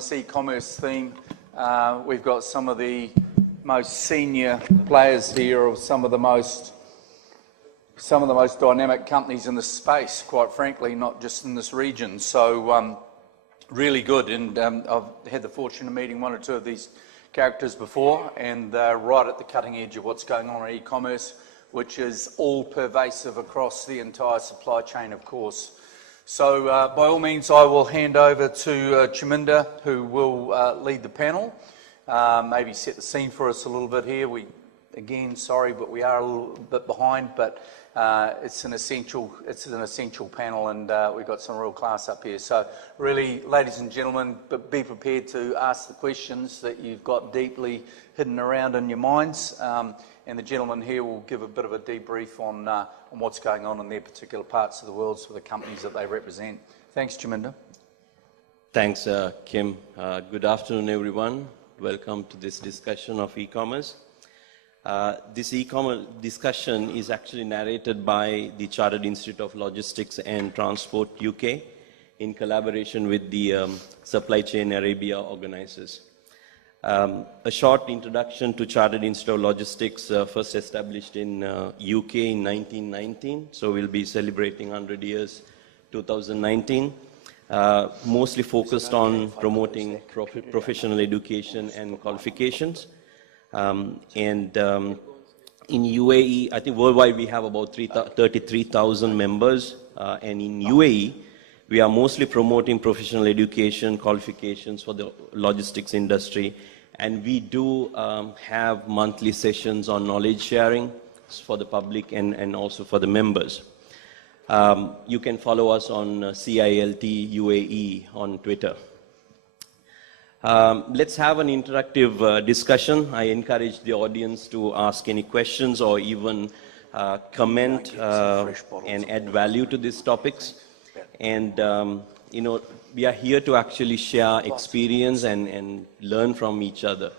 this e-commerce theme. We've got some of the most senior players here of some of the most dynamic companies in the space, quite frankly, not just in this region. So really good, and I've had the fortune of meeting one or two of these characters before, and they're right at the cutting edge of what's going on in e-commerce, which is all pervasive across the entire supply chain, of course. So by all means, I will hand over to Chaminda, who will lead the panel, maybe set the scene for us a little bit here. Again, sorry, but we are a little bit behind, but it's an essential panel, and we've got some real class up here. So really, ladies and gentlemen, be prepared to ask the questions that you've got deeply hidden around in your minds, and the gentleman here will give a bit of a debrief on what's going on in their particular parts of the world for the companies that they represent. Thanks, Chaminda. Thanks, Kim. Good afternoon, everyone. Welcome to this discussion of e-commerce. This e-commerce discussion is actually narrated by the Chartered Institute of Logistics and Transport UK in collaboration with the Supply Chain Arabia organizers. A short introduction to Chartered Institute of Logistics, first established in UK in 1919, so we'll be celebrating 100 years 2019. Mostly focused on promoting professional education and qualifications. In UAE, I think worldwide we have about 33,000 members, and in UAE, we are mostly promoting professional education qualifications for the logistics industry, and we do have monthly sessions on knowledge sharing for the public and also for the members. You can follow us on CILT UAE on Twitter. Let's have an interactive discussion. I encourage the audience to ask any questions or even comment and add value to these topics. And you know, we are here to actually share experience and learn from each other.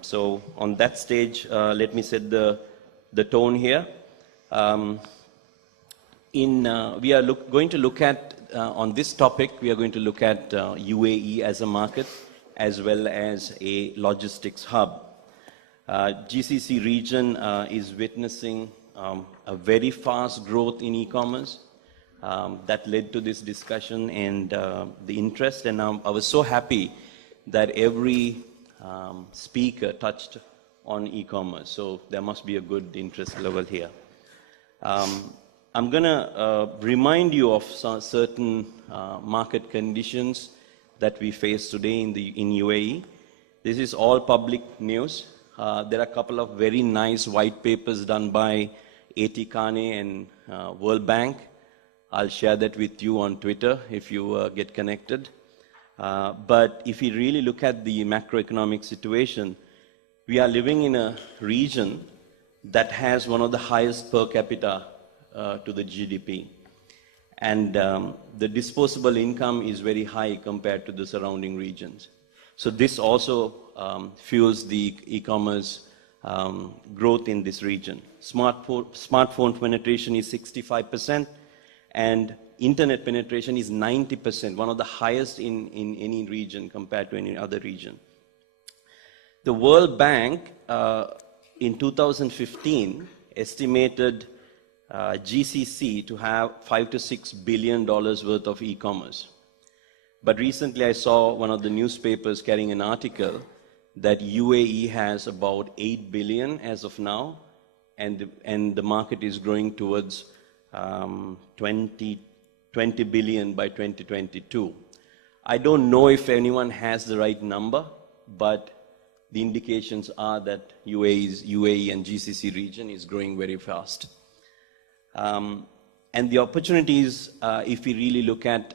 So on that stage, let me set the tone here. We are going to look at, on this topic, we are going to look at UAE as a market as well as a logistics hub. GCC region is witnessing a very fast growth in e-commerce that led to this discussion and the interest, and I was so happy that every speaker touched on e-commerce, so there must be a good interest level here. I'm going to remind you of some certain market conditions that we face today in UAE. This is all public news. There are a couple of very nice white papers done by A.T. Carney and World Bank. I'll share that with you on Twitter if you get connected. But if you really look at the macroeconomic situation, we are living in a region that has one of the highest per capita to the GDP. And the disposable income is very high compared to the surrounding regions. So this also fuels the e-commerce growth in this region. Smartphone penetration is 65%, and internet penetration is 90%, one of the highest in any region compared to any other region. The World Bank in 2015 estimated GCC to have $5 to $6 billion worth of e-commerce. But recently I saw one of the newspapers carrying an article that UAE has about 8 billion as of now, and the market is growing towards 20 billion by 2022. I don't know if anyone has the right number, but the indications are that UAE and GCC region is growing very fast. And the opportunities, if we really look at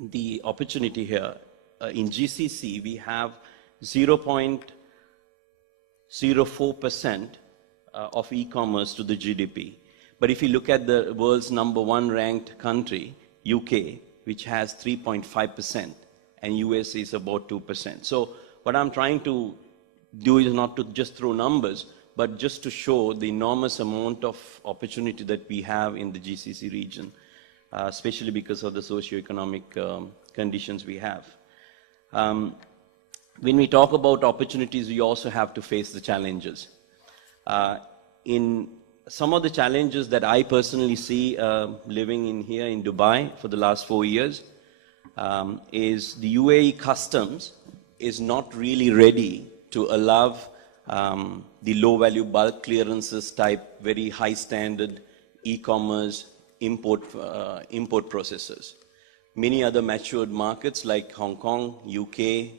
the opportunity here, in GCC we have 0.04% of e-commerce to the GDP. But if you look at the world's #1 ranked country, UK, which has 3.5%, and US is about 2%. So what I'm trying to do is not to just throw numbers, but just to show the enormous amount of opportunity that we have in the GCC region, especially because of the socio-economic conditions we have. When we talk about opportunities, we also have to face the challenges. In some of the challenges that I personally see living in here in Dubai for the last 4 years is the UAE customs is not really ready to allow the low-value bulk clearances type, very high-standard e-commerce import processors. Many other matured markets like Hong Kong, UK,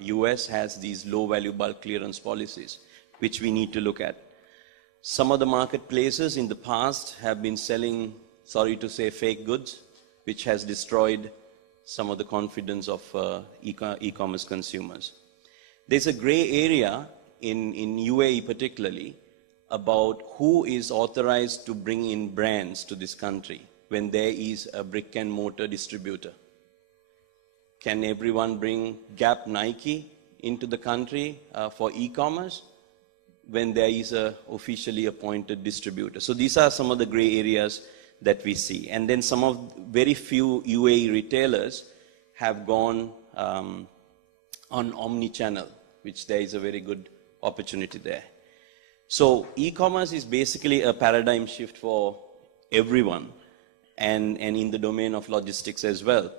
US has these low-value bulk clearance policies, which we need to look at. Some of the marketplaces in the past have been selling, sorry to say, fake goods, which has destroyed some of the confidence of e-commerce consumers. There's a gray area in UAE particularly about who is authorized to bring in brands to this country when there is a brick and mortar distributor. Can everyone bring Gap, Nike into the country for e-commerce when there is a officially appointed distributor? So these are some of the gray areas that we see. And then some of very few UAE retailers have gone on omni-channel, which there is a very good opportunity there. So e-commerce is basically a paradigm shift for everyone and in the domain of logistics as well.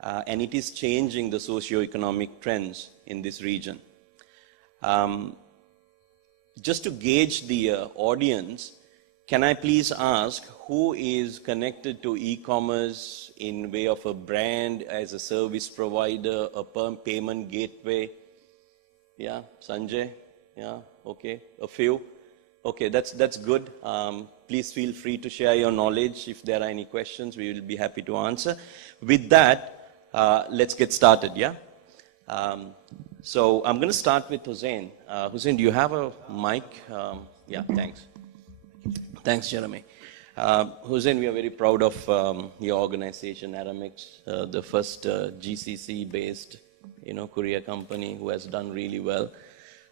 And it is changing the socio-economic trends in this region. Just to gauge the audience, can I please ask who is connected to e-commerce in way of a brand, as a service provider, a payment gateway? Yeah, Sanjay? Yeah, okay, a few. Okay, that's good. Please feel free to share your knowledge. If there are any questions, we will be happy to answer. With that, let's get started, yeah? So I'm going to start with Hussein. Hussein, do you have a mic? Yeah, thanks. Thanks, Jeremy. Hussein, we are very proud of your organization, Aramex, the first GCC-based, courier company who has done really well.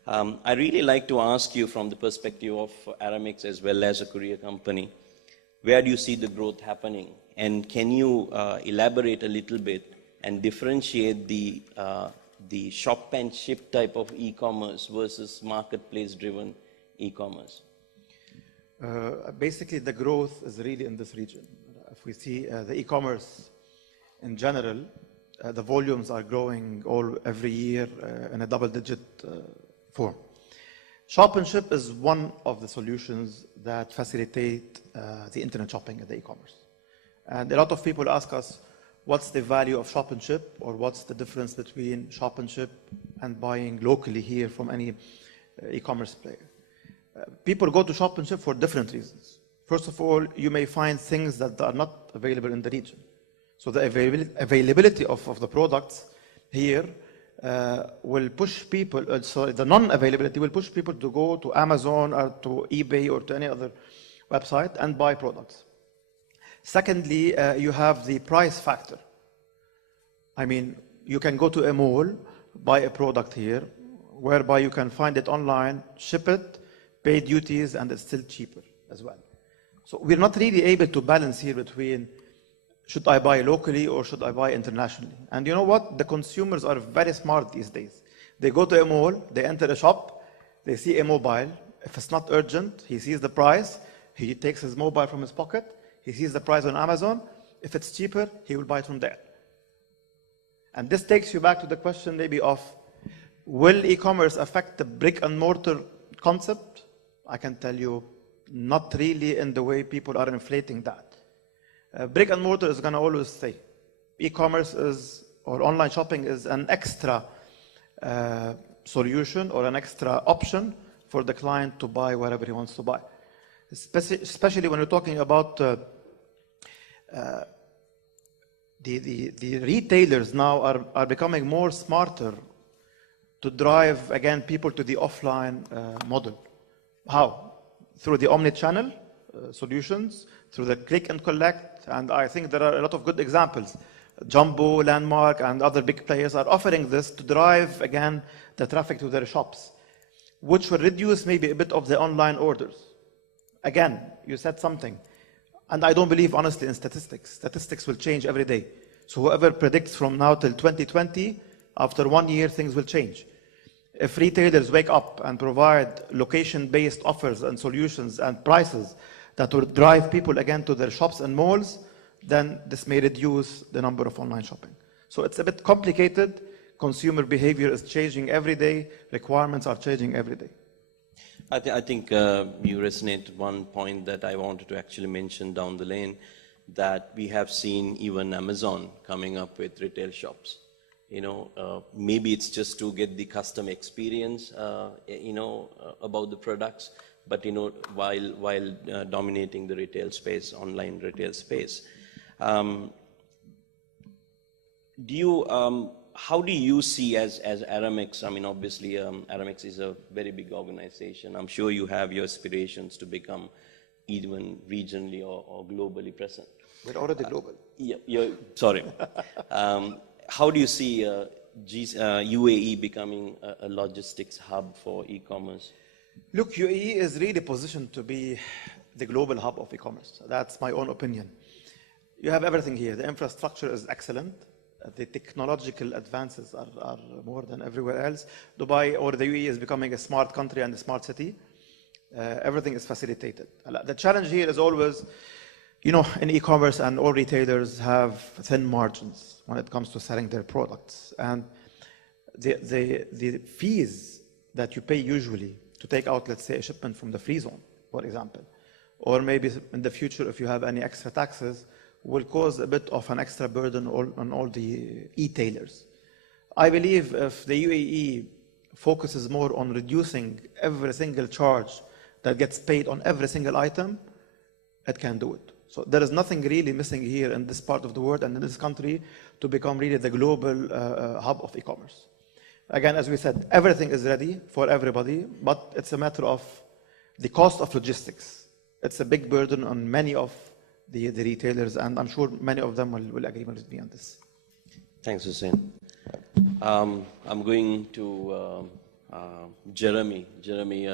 I really like to ask you from the perspective of Aramex as well as a courier company, where do you see the growth happening? And can you elaborate a little bit and differentiate the shop and ship type of e-commerce versus marketplace-driven e-commerce? Basically, the growth is really in this region. If we see the e-commerce in general, the volumes are growing every year in a double-digit form. Shop and ship is one of the solutions that facilitate the internet shopping and the e-commerce. And a lot of people ask us, what's the value of shop and ship, or what's the difference between shop and ship and buying locally here from any e-commerce player? People go to shop and ship for different reasons. First of all, you may find things that are not available in the region. So the availability of the products here will push people, the non-availability will push people to go to Amazon or to eBay or to any other website and buy products. Secondly, you have the price factor. I mean, you can go to a mall, buy a product here, whereby you can find it online, ship it, pay duties, and it's still cheaper as well. So we're not really able to balance here between should I buy locally or should I buy internationally? And you know what? The consumers are very smart these days. They go to a mall, they enter a shop, they see a mobile. If it's not urgent, he sees the price, he takes his mobile from his pocket, he sees the price on Amazon. If it's cheaper, he will buy it from there. And this takes you back to the question maybe of, will e-commerce affect the brick and mortar concept? I can tell you, not really in the way people are inflating that. Brick and mortar is going to always stay. E-commerce is, or online shopping is an extra solution or an extra option for the client to buy whatever he wants to buy. Especially when you're talking about the retailers now are becoming more smarter to drive, again, people to the offline model. How? Through the omni-channel solutions, through the click and collect, and I think there are a lot of good examples. Jumbo, Landmark, and other big players are offering this to drive, again, the traffic to their shops, which will reduce maybe a bit of the online orders. Again, you said something, and I don't believe, honestly, in statistics. Statistics will change every day. So whoever predicts from now till 2020, After 1 year, things will change. If retailers wake up and provide location-based offers and solutions and prices that will drive people again to their shops and malls, then this may reduce the number of online shopping. So it's a bit complicated. Consumer behavior is changing every day. Requirements are changing every day. I think you resonate one point that I wanted to actually mention down the lane, that we have seen even Amazon coming up with retail shops. Maybe it's just to get the customer experience, about the products, but while dominating the retail space, online retail space. How do you see as Aramex? I mean, obviously, Aramex is a very big organization. I'm sure you have your aspirations to become even regionally or globally present. We're already global. Sorry. How do you see UAE becoming a logistics hub for e-commerce? Look, UAE is really positioned to be the global hub of e-commerce. That's my own opinion. You have everything here. The infrastructure is excellent. The technological advances are more than everywhere else. Dubai or the UAE is becoming a smart country and a smart city. Everything is facilitated. The challenge here is always, in e-commerce, and all retailers have thin margins when it comes to selling their products. And the fees that you pay usually to take out, let's say, a shipment from the free zone, for example, or maybe in the future, if you have any extra taxes, will cause a bit of an extra burden on all the e-tailers. I believe if the UAE focuses more on reducing every single charge that gets paid on every single item, it can do it. So there is nothing really missing here in this part of the world and in this country to become really the global hub of e-commerce. Again, as we said, everything is ready for everybody, but it's a matter of the cost of logistics. It's a big burden on many of the retailers, and I'm sure many of them will agree with me on this. Thanks, Hussein. I'm going to Jeremy. Jeremy,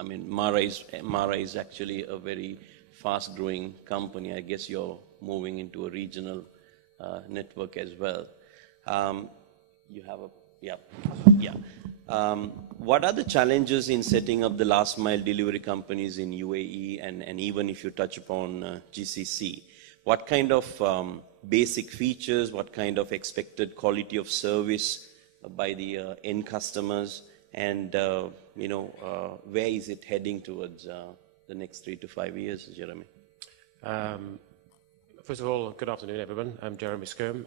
Mara is actually a very fast-growing company. I guess you're moving into a regional network as well. What are the challenges in setting up the last mile delivery companies in UAE, and even if you touch upon GCC? What kind of basic features, what kind of expected quality of service by the end customers, and where is it heading towards the next 3 to 5 years, Jeremy? First of all, good afternoon, everyone. I'm Jeremy Skirm.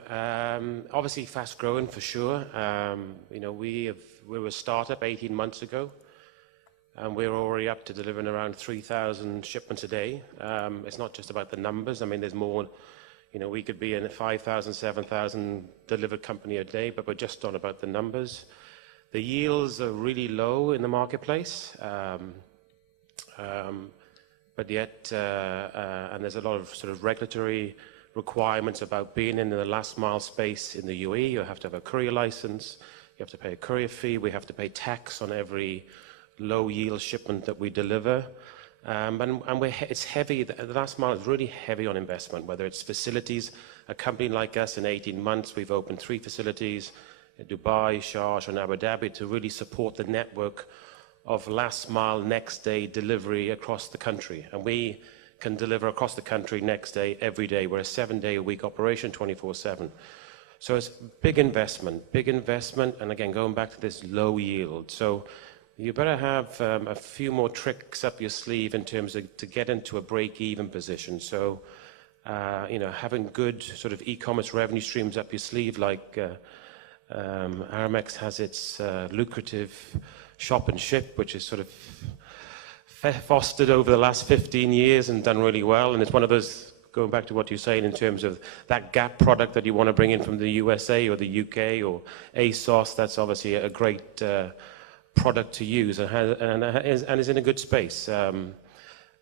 Obviously, fast growing for sure. We were a startup 18 months ago, and we're already up to delivering around 3,000 shipments a day. It's not just about the numbers. I mean, there's more. We could be in a 5,000, 7,000 delivered company a day, but we're just on about the numbers. The yields are really low in the marketplace. But yet, and there's a lot of sort of regulatory requirements about being in the last mile space in the UAE. You have to have a courier license, you have to pay a courier fee, we have to pay tax on every low yield shipment that we deliver. It's heavy, the last mile is really heavy on investment, whether it's facilities. A company like us, in 18 months, we've opened 3 facilities in Dubai, Sharjah, and Abu Dhabi to really support the network of last mile, next day delivery across the country. And we can deliver across the country next day, every day. We're a 7-day-a-week operation, 24/7. So it's big investment, and again, going back to this low yield. So you better have a few more tricks up your sleeve in terms of to get into a break-even position. So, having good sort of e-commerce revenue streams up your sleeve, like Aramex has its lucrative shop and ship, which is sort of fostered over the last 15 years and done really well. And it's one of those, going back to what you're saying in terms of that gap product that you want to bring in from the USA or the UK or ASOS, that's obviously a great product to use and is in a good space. And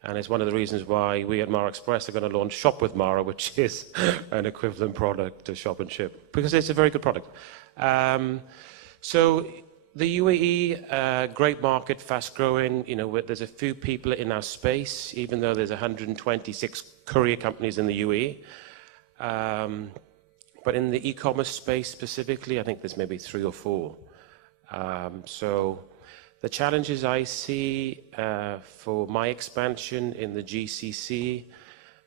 it's one of the reasons why we at Mara Express are going to launch Shop with Mara, which is an equivalent product to Shop and Ship, because it's a very good product. So the UAE, great market, fast growing. There's a few people in our space, even though there's 126 courier companies in the UAE. But in the e-commerce space specifically, I think there's maybe 3 or 4. So the challenges I see for my expansion in the GCC,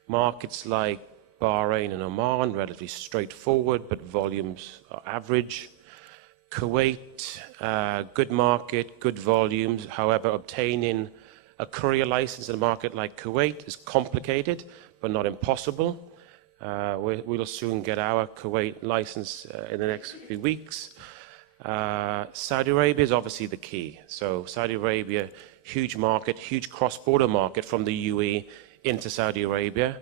markets like Bahrain and Oman, relatively straightforward, but volumes are average. Kuwait, good market, good volumes. However, obtaining a courier license in a market like Kuwait is complicated, but not impossible. We'll soon get our Kuwait license in the next few weeks. Saudi Arabia is obviously the key. So Saudi Arabia, huge market, huge cross-border market from the UAE into Saudi Arabia.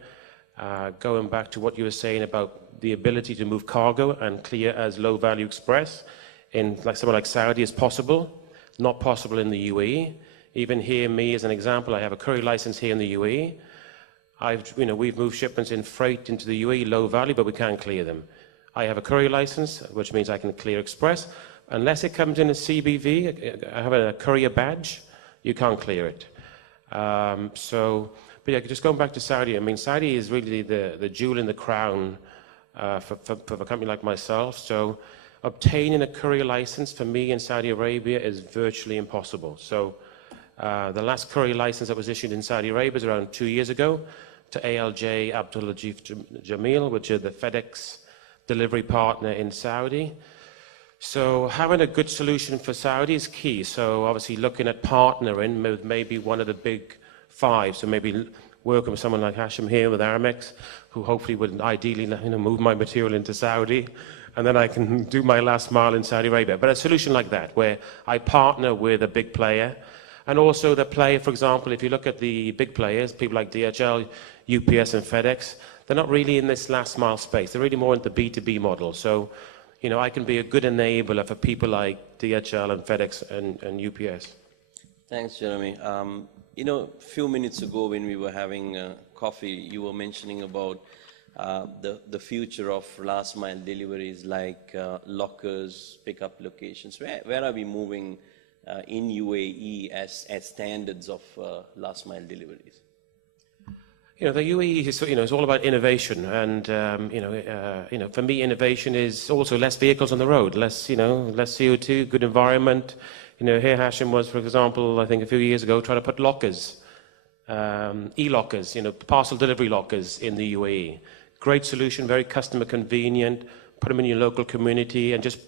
Going back to what you were saying about the ability to move cargo and clear as low-value express in somewhere like Saudi is possible, not possible in the UAE. Even here, me as an example, I have a courier license here in the UAE. We've moved shipments in freight into the UAE, low value, but we can't clear them. I have a courier license, which means I can clear express. Unless it comes in a CBV, I have a courier badge, you can't clear it. But yeah, just going back to Saudi, I mean, Saudi is really the jewel in the crown for a company like myself. So obtaining a courier license for me in Saudi Arabia is virtually impossible. So the last courier license that was issued in Saudi Arabia was around 2 years ago to ALJ Abdul Latif Jamil, which is the FedEx delivery partner in Saudi. So having a good solution for Saudi is key. So obviously looking at partnering with maybe one of the big 5. So maybe working with someone like Hashim here with Aramex, who hopefully would ideally move my material into Saudi, and then I can do my last mile in Saudi Arabia. But a solution like that, where I partner with a big player, and also the player, for example, if you look at the big players, people like DHL, UPS and FedEx, they're not really in this last mile space. They're really more in the B2B model. So, I can be a good enabler for people like DHL and FedEx and UPS. Thanks, Jeremy. A few minutes ago when we were having coffee, you were mentioning about the future of last mile deliveries like lockers, pickup locations. Where are we moving in UAE as standards of last mile deliveries? The UAE is, it's all about innovation, and for me, innovation is also less vehicles on the road, less CO2, good environment. Here Hashim was, for example, I think a few years ago, trying to put lockers, e-lockers, parcel delivery lockers in the UAE. Great solution, very customer convenient. Put them in your local community, and just,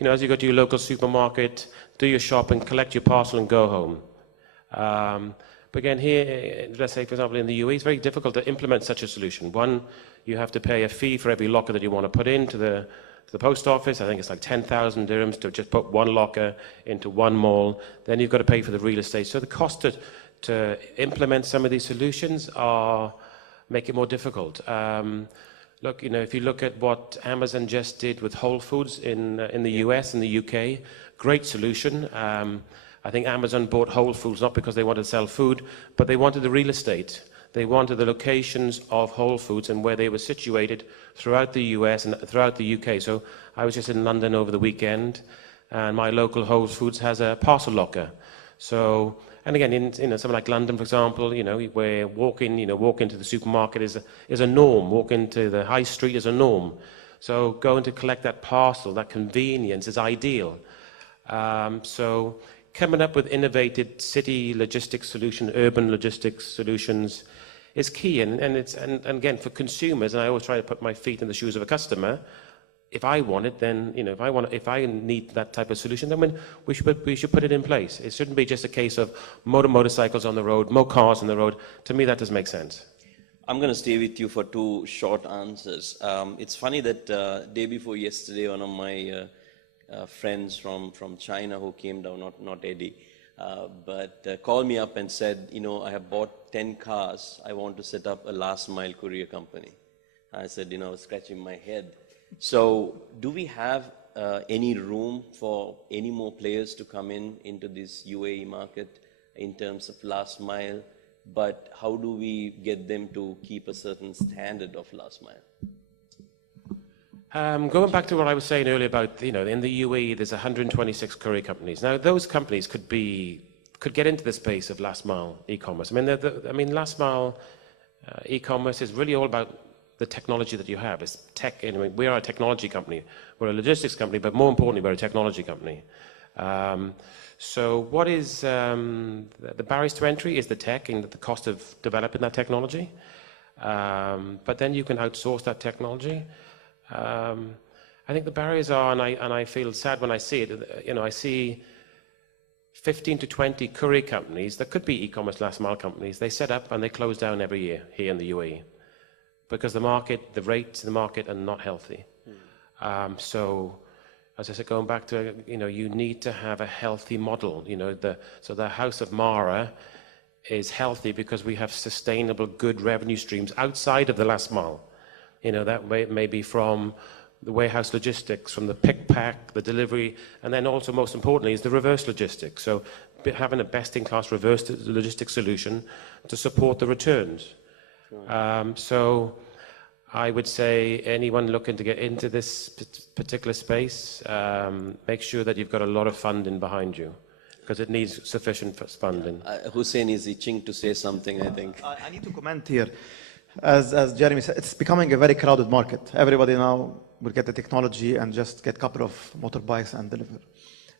as you go to your local supermarket, do your shop and collect your parcel and go home. But again, here, let's say, for example, in the UAE, it's very difficult to implement such a solution. One, you have to pay a fee for every locker that you want to put into the post office. I think it's like 10,000 dirhams to just put one locker into one mall. Then you've got to pay for the real estate. So the cost to implement some of these solutions make it more difficult. Look, if you look at what Amazon just did with Whole Foods in the US and the UK, great solution. I think Amazon bought Whole Foods not because they wanted to sell food, but they wanted the real estate. They wanted the locations of Whole Foods and where they were situated throughout the US and throughout the UK. So I was just in London over the weekend, and my local Whole Foods has a parcel locker. So, and again, in somewhere like London, for example, where walk into the supermarket is a norm. Walk into the high street is a norm. So going to collect that parcel, that convenience is ideal. So coming up with innovative city logistics solutions, urban logistics solutions is key. And again, for consumers, and I always try to put my feet in the shoes of a customer, if I want it, then, if I need that type of solution, then we should put it in place. It shouldn't be just a case of motorcycles on the road, more cars on the road. To me, that doesn't make sense. I'm going to stay with you for 2 short answers. It's funny that day before yesterday, one of my friends from China who came down, not Eddie, but called me up and said, I have bought 10 cars. I want to set up a last mile courier company. I said, I was scratching my head. So do we have any room for any more players to come into this UAE market in terms of last mile? But how do we get them to keep a certain standard of last mile? Going back to what I was saying earlier about, in the UAE, there's 126 courier companies. Now, those companies could get into the space of last mile e-commerce. Last mile e-commerce is really all about the technology that you have. It's tech. Anyway, we are a technology company. We're a logistics company, but more importantly, we're a technology company. So what is the barriers to entry is the tech and the cost of developing that technology. But then you can outsource that technology. I think the barriers are, and I feel sad when I see it, you know, I see 15 to 20 courier companies that could be e-commerce last mile companies. They set up and they close down every year here in the UAE because the market, the rates in the market are not healthy. So, as I said, going back to, you know, you need to have a healthy model. You know, so the House of Mara is healthy because we have sustainable, good revenue streams outside of the last mile. You know, that may be from the warehouse logistics, from the pick pack, the delivery, and then also most importantly is the reverse logistics. So having a best-in-class reverse logistics solution to support the returns. Sure. So I would say anyone looking to get into this particular space, make sure that you've got a lot of funding behind you, because it needs sufficient funding. Hussein is itching to say something, I think. I need to comment here. As Jeremy said, it's becoming a very crowded market. Everybody now will get the technology and just get a couple of motorbikes and deliver.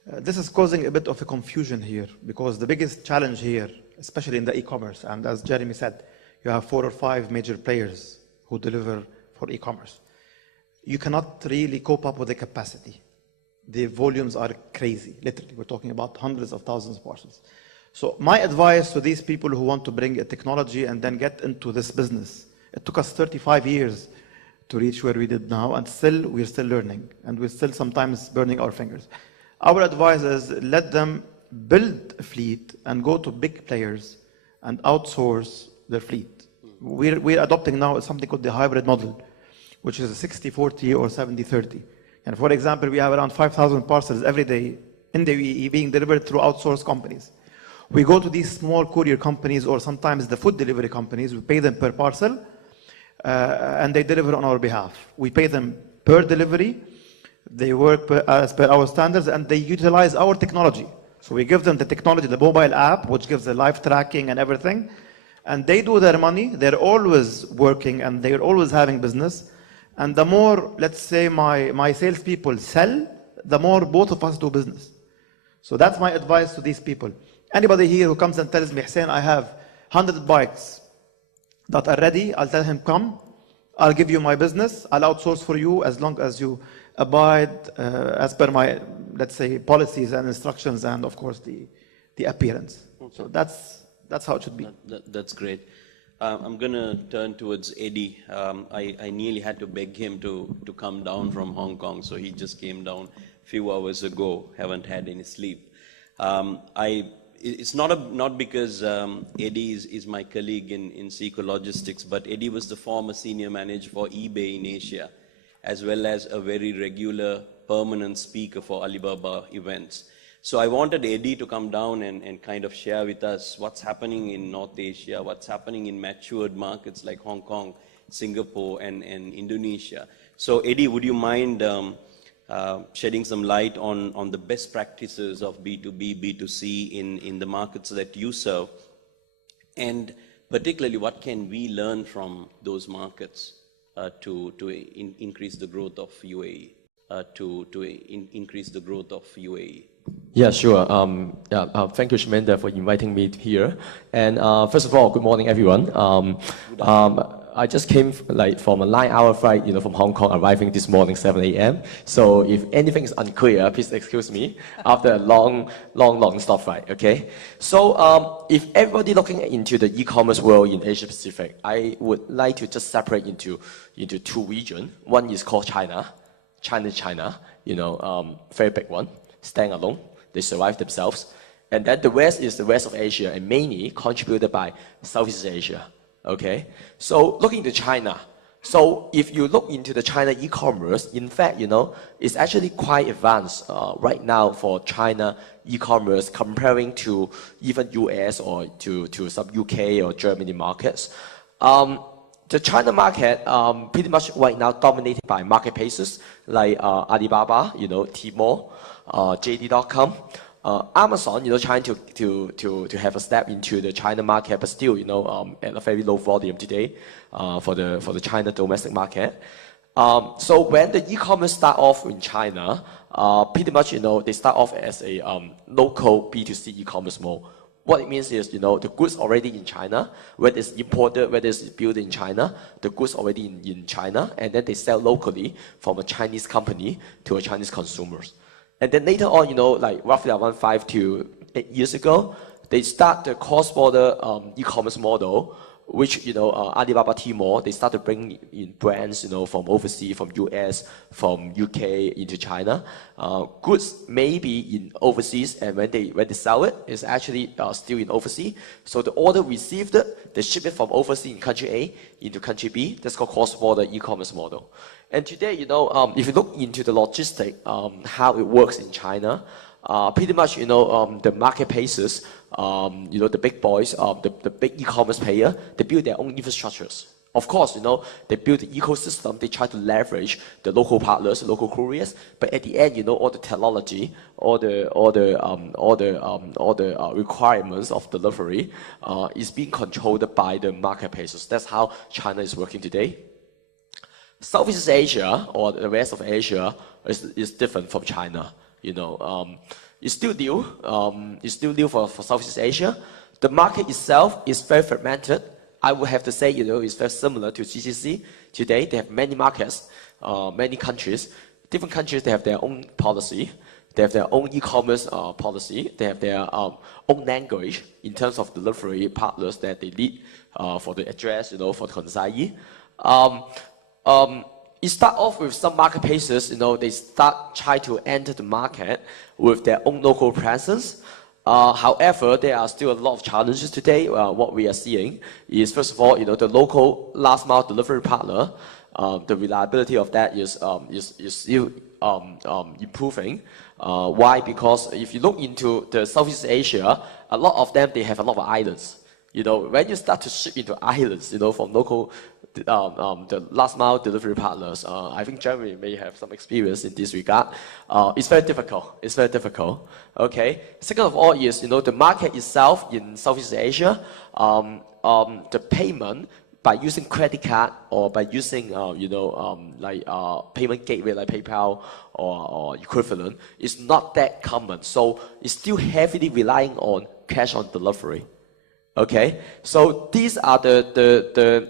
This is causing a bit of a confusion here, because the biggest challenge here, especially in the e-commerce, and as Jeremy said, you have 4 or 5 major players who deliver for e-commerce. You cannot really cope up with the capacity. The volumes are crazy, literally. We're talking about hundreds of thousands of parcels. So my advice to these people who want to bring a technology and then get into this business, it took us 35 years to reach where we did now, and we're still learning, and we're still sometimes burning our fingers. Our advice is let them build a fleet and go to big players and outsource their fleet. We're adopting now something called the hybrid model, which is a 60-40 or 70-30. And for example, we have around 5,000 parcels every day in the UAE being delivered through outsourced companies. We go to these small courier companies or sometimes the food delivery companies, we pay them per parcel, and they deliver on our behalf. We pay them per delivery, they work as per our standards, and they utilize our technology. So we give them the technology, the mobile app, which gives the live tracking and everything, and they do their money, they're always working and they're always having business. And the more, let's say, my salespeople sell, the more both of us do business. So that's my advice to these people. Anybody here who comes and tells me, Hussein, I have 100 bikes that are ready, I'll tell him, come, I'll give you my business, I'll outsource for you as long as you abide as per my, let's say, policies and instructions and, of course, the appearance. Okay. So that's how it should be. That's great. I'm going to turn towards Eddie. I nearly had to beg him to come down from Hong Kong, so he just came down a few hours ago, haven't had any sleep. It's not because Eddie is my colleague in Seco Logistics, but Eddie was the former senior manager for eBay in Asia, as well as a very regular permanent speaker for Alibaba events. So I wanted Eddie to come down and kind of share with us what's happening in North Asia, what's happening in matured markets like Hong Kong, Singapore, and Indonesia. So Eddie, would you mind shedding some light on the best practices of B2B, B2C in the markets that you serve? And particularly, what can we learn from those markets to increase the growth of UAE? Increase the growth of UAE? Yeah, sure. Thank you, Shemenda, for inviting me here. And first of all, good morning, everyone. I just came from a 9-hour flight, from Hong Kong, arriving this morning, 7 a.m. So if anything is unclear, please excuse me after a long stop flight, okay? So if everybody looking into the e-commerce world in Asia Pacific, I would like to just separate into 2 regions. One is called China, very big one, stand alone, they survive themselves. And then the rest is the rest of Asia, and mainly contributed by Southeast Asia. Okay, so looking into China. So if you look into the China e-commerce, in fact, it's actually quite advanced right now for China e-commerce comparing to even US or to some UK or Germany markets. The China market pretty much right now dominated by marketplaces like Alibaba, Tmall, JD.com. Amazon, trying to have a step into the China market, but still, at a very low volume today for the China domestic market. So when the e-commerce start off in China, pretty much, they start off as a local B2C e-commerce mode. What it means is, the goods already in China, whether it's imported, whether it's built in China, the goods already in China, and then they sell locally from a Chinese company to a Chinese consumers. And then later on, like roughly around 5 to 8 years ago, they start the cross-border e-commerce model, which, Alibaba Tmall, they start to bring in brands, from overseas, from US, from UK into China. Goods may be in overseas, and when they sell it, it's actually still in overseas. So the order received, they ship it from overseas in country A into country B. That's called cross-border e-commerce model. And today, if you look into the logistic, how it works in China, pretty much, the marketplaces, the big boys, the big e-commerce player, they build their own infrastructures. Of course, they build the ecosystem, they try to leverage the local partners, the local couriers, but at the end, all the technology, all the requirements of delivery, is being controlled by the marketplaces. That's how China is working today. Southeast Asia, or the rest of Asia, is different from China. It's still new. It's still new for Southeast Asia. The market itself is very fragmented. I would have to say, it's very similar to GCC. Today, they have many markets, many countries. Different countries, they have their own policy. They have their own e-commerce policy. They have their own language in terms of delivery partners that they need for the address, for the consignee. It start off with some marketplaces, they try to enter the market with their own local presence. However, there are still a lot of challenges today. What we are seeing is, first of all, the local last mile delivery partner, the reliability of that is still improving. Why? Because if you look into the Southeast Asia, a lot of them, they have a lot of islands. When you start to ship into islands, from local, the last mile delivery partners, I think Jeremy may have some experience in this regard. It's very difficult. It's very difficult. Okay. Second of all is, the market itself in Southeast Asia, the payment by using credit card or by using, payment gateway like PayPal or equivalent is not that common. So it's still heavily relying on cash on delivery. Okay, so these are the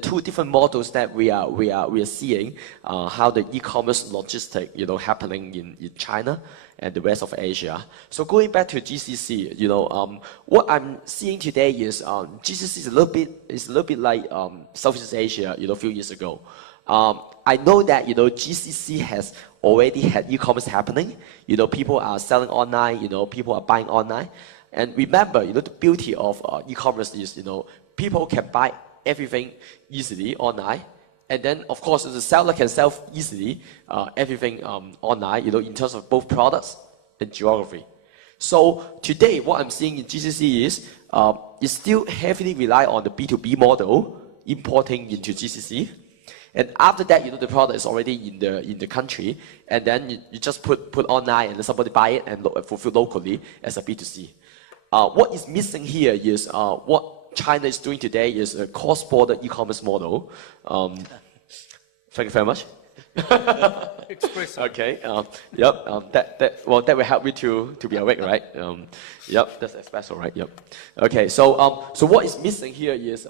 two different models that we are seeing how the e-commerce logistic happening in China and the rest of Asia. So going back to GCC, what I'm seeing today is GCC is a little bit like Southeast Asia, a few years ago. I know that GCC has already had e-commerce happening. People are selling online. People are buying online. And remember, the beauty of e-commerce is, people can buy everything easily online. And then, of course, the seller can sell easily everything online, in terms of both products and geography. So today, what I'm seeing in GCC is it's still heavily rely on the B2B model, importing into GCC. And after that, the product is already in the country, and then you just put online, and then somebody buy it and fulfill locally as a B2C. What is missing here is what China is doing today is a cross-border e-commerce model. Thank you very much. Okay. Yep. That will help me to be awake, right? Yep. That's espresso, right? Yep. Okay. So what is missing here is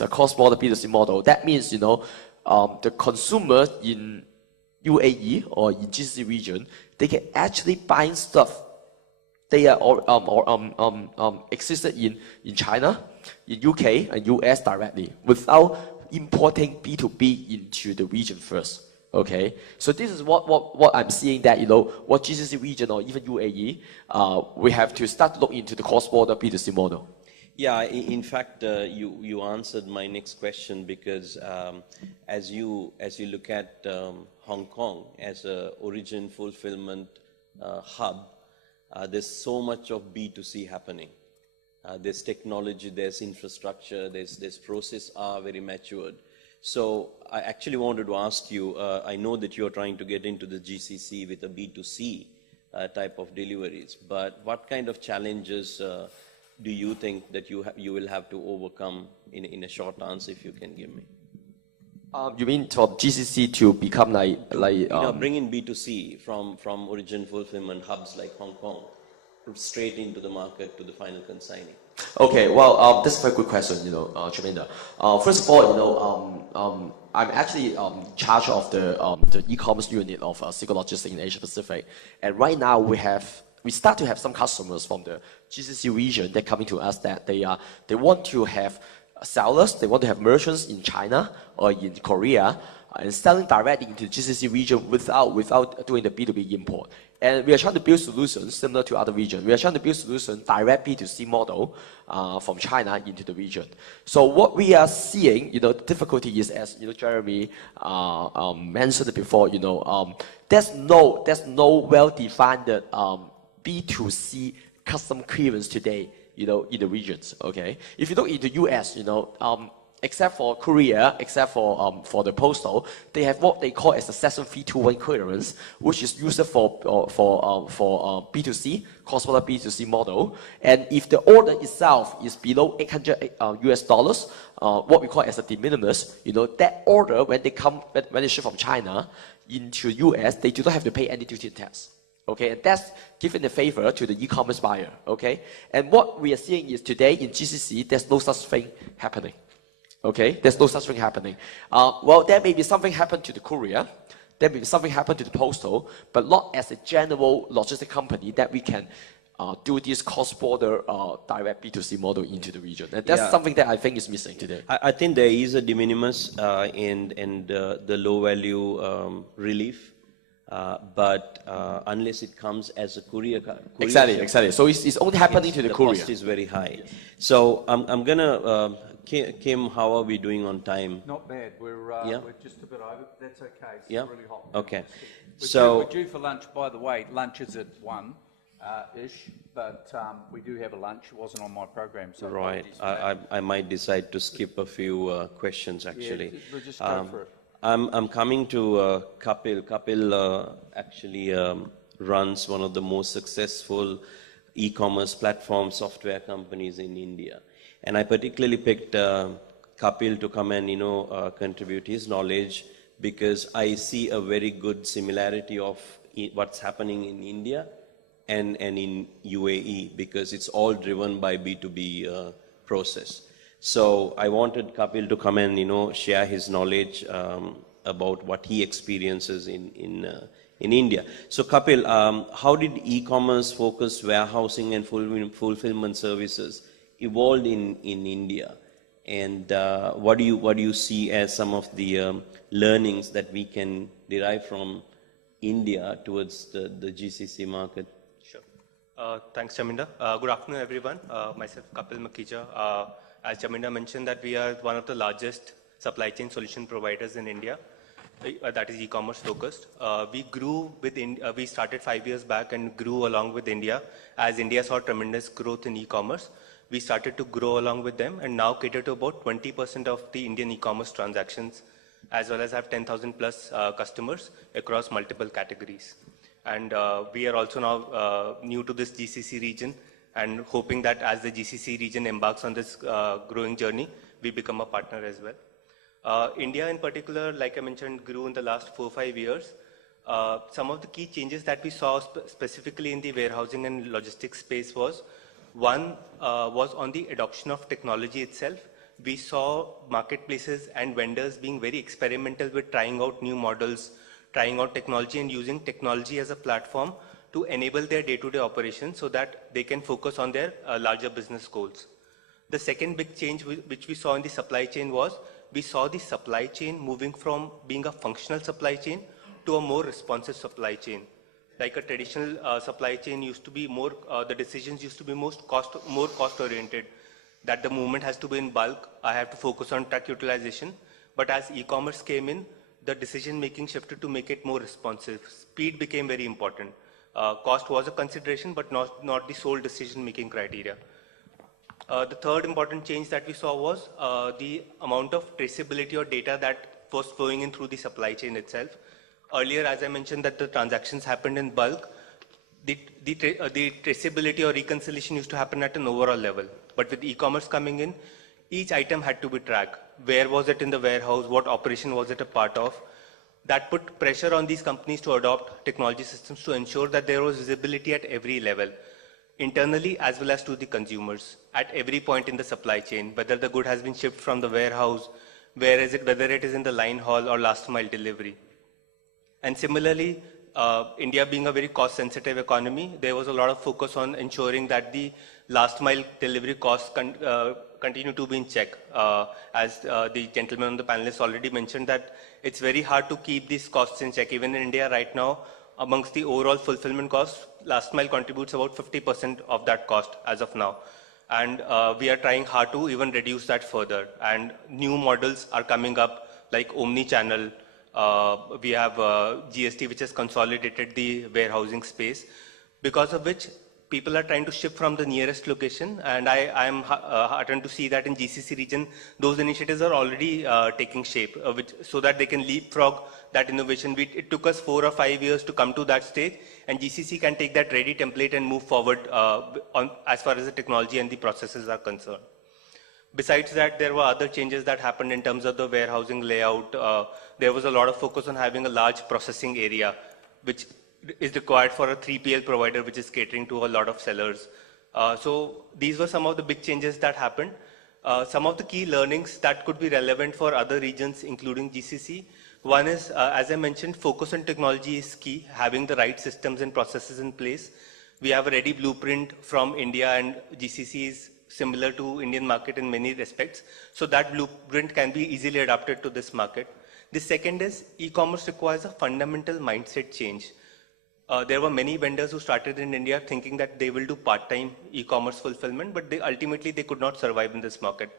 a cross-border B2C model. That means the consumer in UAE or in GCC region, they can actually buy stuff. They are existed in China, in UK and US directly without importing B2B into the region first. Okay, so this is what I'm seeing that what GCC region or even UAE, we have to start to look into the cross-border B2C model. Yeah, in fact, you answered my next question because as you look at Hong Kong as a origin fulfillment hub, there's so much of B2C happening. There's technology, there's infrastructure, there's process are very matured. So I actually wanted to ask you, I know that you're trying to get into the GCC with a B2C type of deliveries. But what kind of challenges do you think that you will have to overcome in a short answer, if you can give me? You mean for GCC to become Bring in B2C from origin fulfillment hubs like Hong Kong straight into the market to the final consignee? Okay, well, that's a very good question, Chaminda. First of all, I'm actually in charge of the e-commerce unit of Seagull Logistics in Asia Pacific, and right now we start to have some customers from the GCC region that coming to us that they want to have sellers, they want to have merchants in China or in Korea and selling directly into the GCC region without doing the B2B import. And we are trying to build solutions similar to other regions. We are trying to build solutions direct B2C model from China into the region. So what we are seeing, the difficulty is, as Jeremy mentioned before, there's no well-defined B2C custom clearance today, in the regions. Okay, if you look into US, except for Korea, except for the postal, they have what they call as a Section 321 clearance, which is used for B2C, cross-border B2C model. And if the order itself is below $800 what we call as a de minimis, that order when they ship from China into US, they do not have to pay any duty and tax. Okay, and that's giving a favor to the e-commerce buyer. Okay, and what we are seeing is today in GCC, there's no such thing happening. Okay, there's no such thing happening. Well, there may be something happen to the courier, there may be something happen to the postal, but not as a general logistic company that we can do this cross-border direct B2C model into the region. And that's something that I think is missing today. I think there is a de minimis and the low-value relief. But unless it comes as a courier exactly. So it's only happening to the courier. The cost is very high. Yes. So I'm gonna, Kim, how are we doing on time? Not bad. We're just a bit over. That's okay. It's really hot. Okay. We're due for lunch. By the way, lunch is at 1 ish, but we do have a lunch. It wasn't on my program, so right. I might decide to skip a few questions actually. Yeah, we'll just go for it. I'm coming to Kapil. Kapil actually runs one of the most successful e-commerce platform software companies in India. And I particularly picked Kapil to come and, contribute his knowledge because I see a very good similarity of what's happening in India and in UAE because it's all driven by B2B process. So I wanted Kapil to come and, share his knowledge about what he experiences in India. So Kapil, how did e-commerce focused warehousing and fulfillment services evolved in India? And what do you see as some of the learnings that we can derive from India towards the GCC market? Sure. Thanks, Chaminda. Good afternoon, everyone. Myself, Kapil Makija. As Chaminda mentioned, that we are one of the largest supply chain solution providers in India, that is e-commerce focused. We started 5 years back and grew along with India. As India saw tremendous growth in e-commerce, we started to grow along with them and now cater to about 20% of the Indian e-commerce transactions, as well as have 10,000 plus customers across multiple categories. And we are also now new to this GCC region, and hoping that as the GCC region embarks on this growing journey, we become a partner as well. India in particular, like I mentioned, grew in the last 4 or 5 years. Some of the key changes that we saw specifically in the warehousing and logistics space was, one was on the adoption of technology itself. We saw marketplaces and vendors being very experimental with trying out new models, trying out technology and using technology as a platform to enable their day-to-day operations so that they can focus on their larger business goals. The second big change which we saw in the supply chain was, we saw the supply chain moving from being a functional supply chain to a more responsive supply chain. Like a traditional supply chain used to be more, the decisions used to be more cost-oriented, that the movement has to be in bulk, I have to focus on truck utilization. But as e-commerce came in, the decision-making shifted to make it more responsive. Speed became very important. Cost was a consideration, but not the sole decision-making criteria. The third important change that we saw was the amount of traceability or data that was flowing in through the supply chain itself. Earlier, as I mentioned, that the transactions happened in bulk. the traceability or reconciliation used to happen at an overall level. But with e-commerce coming in, each item had to be tracked. Where was it in the warehouse? What operation was it a part of? That put pressure on these companies to adopt technology systems to ensure that there was visibility at every level, internally as well as to the consumers, at every point in the supply chain, whether the good has been shipped from the warehouse, whether it is in the line haul or last mile delivery. And similarly, India being a very cost-sensitive economy, there was a lot of focus on ensuring that the last mile delivery costs continue to be in check. As the gentleman on the panel has already mentioned, that it's very hard to keep these costs in check. Even in India right now, amongst the overall fulfillment costs, last mile contributes about 50% of that cost as of now. And we are trying hard to even reduce that further. And new models are coming up like omni-channel. We have GST, which has consolidated the warehousing space, because of which people are trying to ship from the nearest location. And I am heartened to see that in GCC region, those initiatives are already taking shape, so that they can leapfrog that innovation. It took us 4 or 5 years to come to that stage, and GCC can take that ready template and move forward as far as the technology and the processes are concerned. Besides that, there were other changes that happened in terms of the warehousing layout. There was a lot of focus on having a large processing area, which is required for a 3PL provider, which is catering to a lot of sellers. So these were some of the big changes that happened. Some of the key learnings that could be relevant for other regions, including GCC. One is, as I mentioned, focus on technology is key, having the right systems and processes in place. We have a ready blueprint from India, and GCC is similar to Indian market in many respects. So that blueprint can be easily adapted to this market. The second is, e-commerce requires a fundamental mindset change. There were many vendors who started in India thinking that they will do part-time e-commerce fulfillment, but ultimately they could not survive in this market.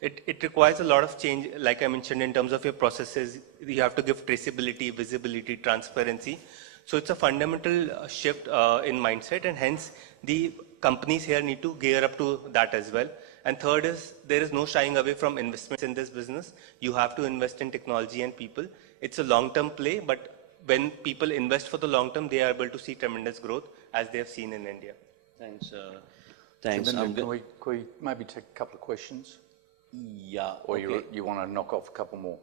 It requires a lot of change, like I mentioned, in terms of your processes. You have to give traceability, visibility, transparency. So it's a fundamental shift in mindset, and hence the companies here need to gear up to that as well. And third is, there is no shying away from investments in this business. You have to invest in technology and people. It's a long-term play, but when people invest for the long term, they are able to see tremendous growth, as they have seen in India. Thanks. Thanks. Can we maybe take a couple of questions? Yeah. Or okay. you want to knock off a couple more?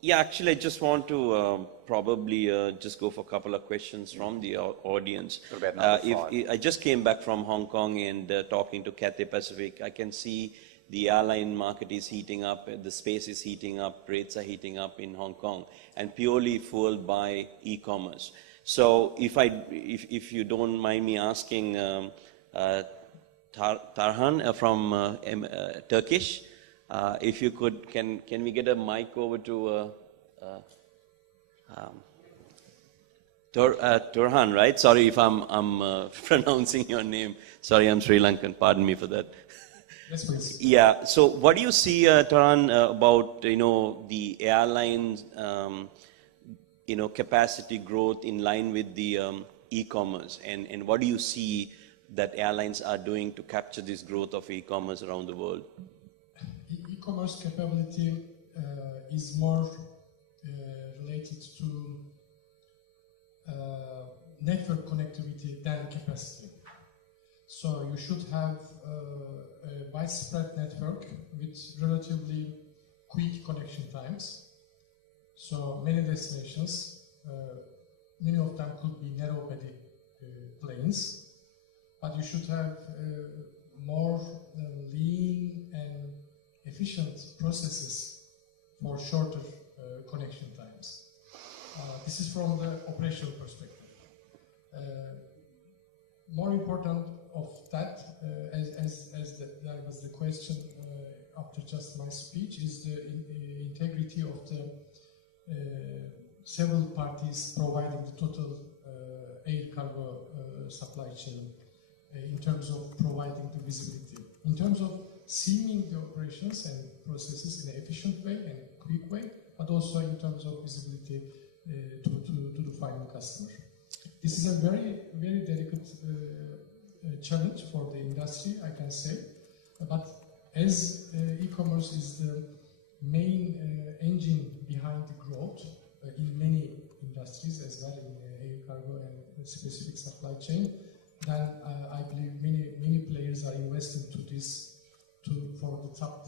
Yeah, actually, I just want to probably just go for a couple of questions from the audience. About number 5. I just came back from Hong Kong and talking to Cathay Pacific. I can see the airline market is heating up, the space is heating up, rates are heating up in Hong Kong, and purely fueled by e-commerce. So if you don't mind me asking, Tarhan from Turkish, if you could, can we get a mic over to Turhan, right? Sorry if I'm pronouncing your name. Sorry, I'm Sri Lankan. Pardon me for that. Yes, please. Yeah. So, what do you see, Tarhan, about the airlines, capacity growth in line with the e-commerce, and what do you see that airlines are doing to capture this growth of e-commerce around the world? E-commerce capability is more related to network connectivity than capacity. So you should have a widespread network with relatively quick connection times. So many destinations, many of them could be narrow-body planes, but you should have more lean and efficient processes for shorter connection times. This is from the operational perspective. More important of that, as that was the question after just my speech, is the integrity of the several parties providing the total air cargo supply chain in terms of providing the visibility. In terms of seeing the operations and processes in an efficient way and quick way, but also in terms of visibility to the final customer. This is a very, very delicate challenge for the industry, I can say. But as e-commerce is the main engine behind the growth in many industries as well in air cargo and specific supply chain, then I believe many players are investing to this for the top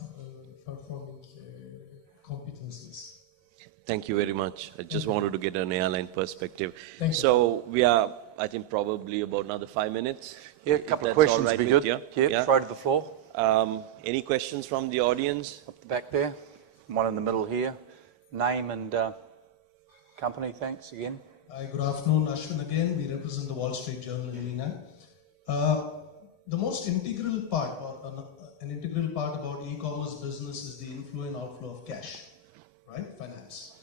performing competencies. Thank you very much. I just wanted to get an airline perspective. Thank you. So we are, I think, probably about another 5 minutes. Yeah, a If couple of that's questions all would be with good. you. Yeah, throw to the floor. Any questions from the audience? Up the back there. One in the middle here. Name and company, thanks again. Hi, good afternoon. Ashwin again. We represent the Wall Street Journal in MENA. The most integral part, or an integral part about e-commerce business is the inflow and outflow of cash, right? Finance.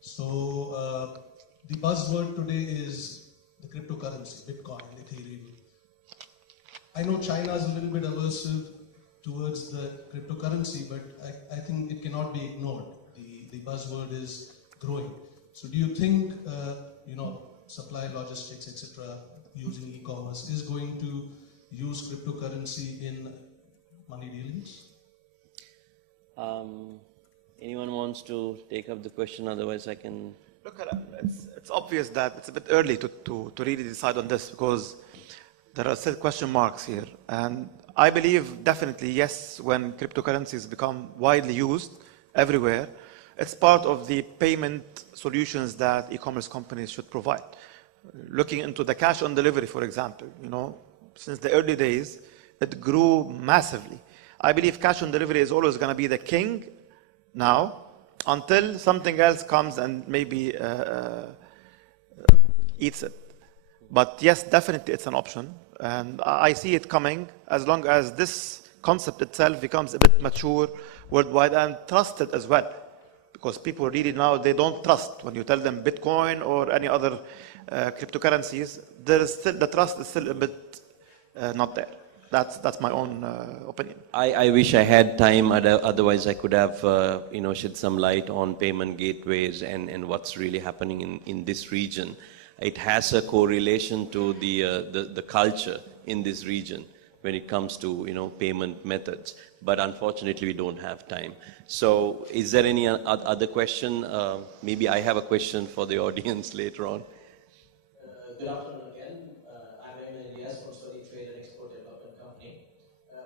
So the buzzword today is the cryptocurrency, Bitcoin, Ethereum. I know China is a little bit aversive towards the cryptocurrency, but I think it cannot be ignored. The buzzword is growing. So do you think, supply logistics, etc., using e-commerce is going to use cryptocurrency in money dealings? Anyone wants to take up the question? Otherwise, I can. Look, it's obvious that it's a bit early to really decide on this because there are still question marks here. And I believe definitely, yes, when cryptocurrencies become widely used everywhere, it's part of the payment solutions that e-commerce companies should provide. Looking into the cash on delivery, for example, since the early days, it grew massively. I believe cash on delivery is always going to be the king now until something else comes and maybe eats it. But yes, definitely it's an option. And I see it coming as long as this concept itself becomes a bit mature worldwide and trusted as well. Because people really now, they don't trust when you tell them Bitcoin or any other cryptocurrencies. There is still, the trust is still a bit not there. That's my own opinion. I wish I had time, otherwise I could have shed some light on payment gateways and what's really happening in this region. It has a correlation to the culture in this region when it comes to payment methods. But unfortunately, we don't have time. So is there any other question? Maybe I have a question for the audience later on. Good afternoon again. I'm Ayman Elias from Saudi Trade and Export Development Company.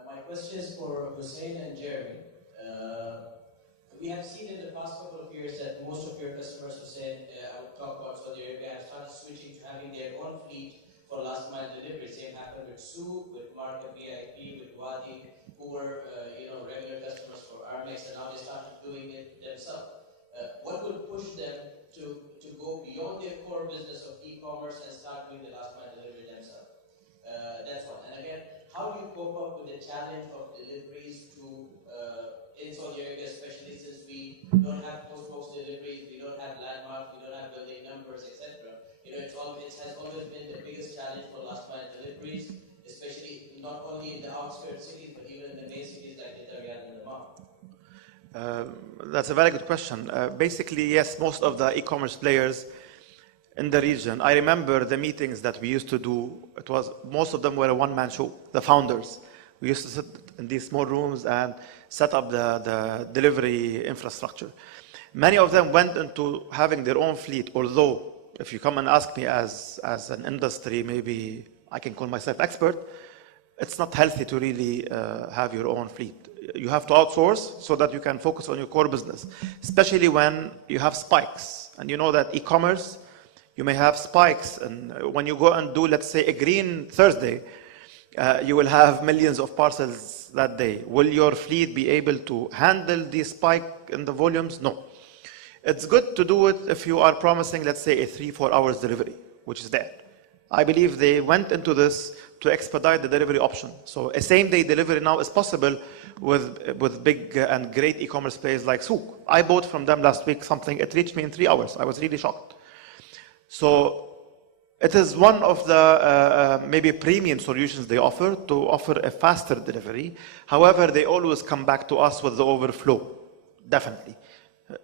My question is for Hussein and Jeremy. We have seen in the past couple of years that most of your customers, Hussein, I would talk about Saudi Arabia, have started switching to having their own fleet for last mile delivery. Same happened with Souk, with Market VIP, with Wadi, who were regular customers for Armex, and now they started doing it themselves. What would push them to go beyond their core business of e-commerce and start doing the last mile delivery themselves? That's one. And again, how do you cope up with the challenge of deliveries to in Saudi Arabia, especially since we don't have post-box deliveries, we don't have landmarks, we don't have building numbers, etc. It has always been the biggest challenge for last mile deliveries, especially not only in the outskirts cities, but even in the main cities like Riyadh and Dammam. That's a very good question. Basically, yes, most of the e-commerce players in the region, I remember the meetings that we used to do, most of them were a one-man show, the founders. We used to sit in these small rooms and set up the delivery infrastructure. Many of them went into having their own fleet, although if you come and ask me as an industry, maybe I can call myself expert, it's not healthy to really have your own fleet. You have to outsource so that you can focus on your core business, especially when you have spikes. And you know that e-commerce, you may have spikes. And when you go and do, let's say, a green Thursday, you will have millions of parcels that day. Will your fleet be able to handle the spike in the volumes? No. It's good to do it if you are promising, let's say, a 3-4 hours delivery, which is there. I believe they went into this to expedite the delivery option. So a same-day delivery now is possible with big and great e-commerce players like Souk. I bought from them last week something, it reached me in 3 hours. I was really shocked. So it is one of the maybe premium solutions they offer to offer a faster delivery. However, they always come back to us with the overflow, definitely.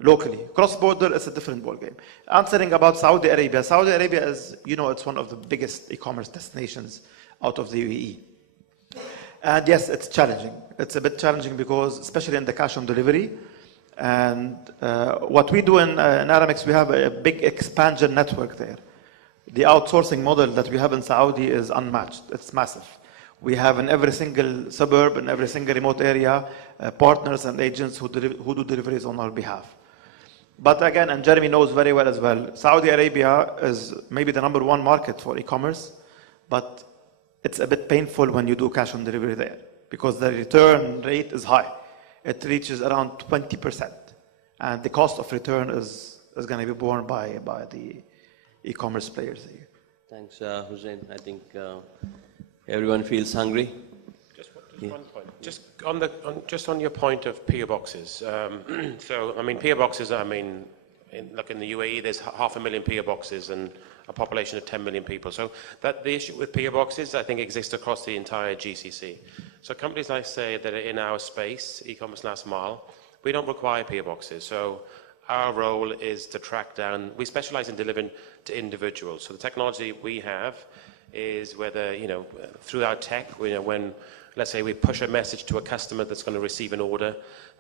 Locally. Cross-border is a different ballgame. Answering about Saudi Arabia. Saudi Arabia is, it's one of the biggest e-commerce destinations out of the UAE. And yes, it's challenging. It's a bit challenging because, especially in the cash on delivery, And what we do in Aramex, we have a big expansion network there. The outsourcing model that we have in Saudi is unmatched. It's massive. We have in every single suburb, in every single remote area, partners and agents who do deliveries on our behalf. But again, and Jeremy knows very well as well, Saudi Arabia is maybe the #1 market for e-commerce, but it's a bit painful when you do cash on delivery there because the return rate is high. It reaches around 20%. And the cost of return is going to be borne by the e-commerce players here. Thanks, Hussein. I think everyone feels hungry. Just one point. Just on your point of PO boxes. So, I mean, PO boxes, I mean, in the UAE, there's 500,000 PO boxes and a population of 10 million people. So that the issue with PO boxes, I think, exists across the entire GCC. So companies like say that are in our space, e-commerce last mile, we don't require PO boxes. So our role is to track down. We specialize in delivering to individuals. So the technology we have is whether, through our tech, when, let's say, we push a message to a customer that's going to receive an order,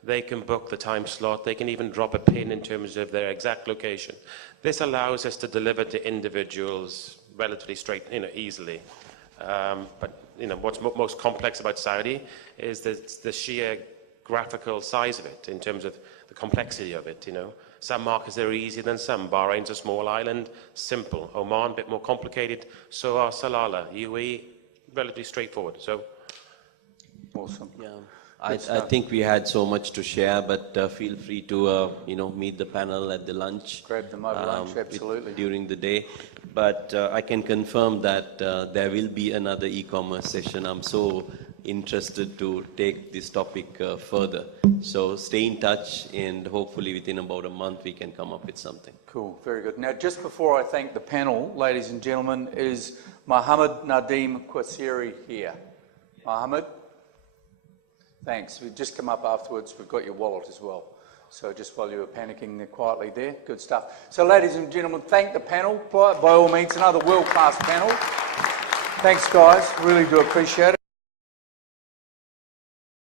they can book the time slot. They can even drop a pin in terms of their exact location. This allows us to deliver to individuals relatively straight, easily. But what's most complex about Saudi is the sheer graphical size of it in terms of the complexity of it. Some markets are easier than some. Bahrain's a small island, simple. Oman, a bit more complicated. So are Salalah, UAE, relatively straightforward. So, awesome. Yeah. I think we had so much to share, but feel free to meet the panel at the lunch. Grab them over lunch, absolutely. During the day. But I can confirm that there will be another e-commerce session. I'm so interested to take this topic further. So stay in touch, and hopefully within about a month we can come up with something. Cool, very good. Now, just before I thank the panel, ladies and gentlemen, is Mohammed Nadeem Quasiri here. Mohammed? Thanks. We've just come up afterwards. We've got your wallet as well. So just while you were panicking there quietly there, good stuff. So ladies and gentlemen, thank the panel. By all means, another world-class panel. Thanks, guys. Really do appreciate it.